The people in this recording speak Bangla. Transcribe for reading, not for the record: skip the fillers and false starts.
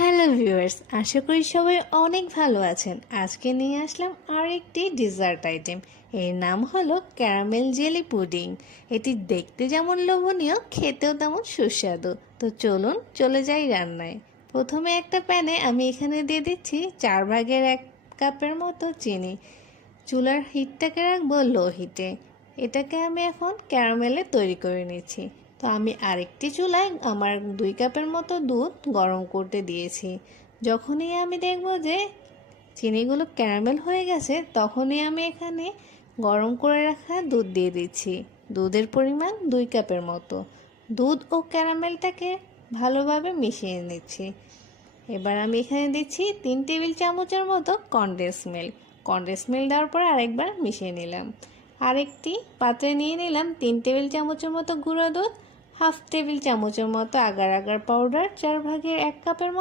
হ্যালো ভিউয়ার্স, আশা করি সবাই অনেক ভালো আছেন। আজকে নিয়ে আসলাম আরেকটি ডেজার্ট আইটেম। এর নাম হলো ক্যারামেল জেলি পুডিং। এটি দেখতে যেমন লোভনীয়, খেতেও তেমন সুস্বাদু। তো চলুন চলে যাই রান্নায়। প্রথমে একটা প্যানে আমি এখানে দিয়ে দিচ্ছি 1/4 কাপের মতো চিনি। চুলার হিটটাকে রাখবো লো হিটে। এটাকে আমি এখন ক্যারামেলে তৈরি করে নিচ্ছি। তো আমি আরেকটি চুলায় আমার 2 কাপের মতো দুধ গরম করতে দিয়েছি। যখনই আমি দেখব যে চিনিগুলো ক্যারামেল হয়ে গেছে, তখনই আমি এখানে গরম করে রাখা দুধ দিয়ে দিচ্ছি। দুধের পরিমাণ 2 কাপের মতো। দুধ ও ক্যারামেলটাকে ভালোভাবে মিশিয়ে নিচ্ছি। এবার আমি এখানে দিচ্ছি 3 টেবিল চামচের মতো কনডেন্স মিল্ক। কনডেন্স মিল্ক দেওয়ার পর আরেকবার মিশিয়ে নিলাম। আরেকটি পাত্রে নিয়ে নিলাম 3 টেবিল চামচের মতো গুঁড়ো দুধ, 1/2 টেবিল চামচের মতো আগার আগার পাউডার, 4/1 কাপের মতো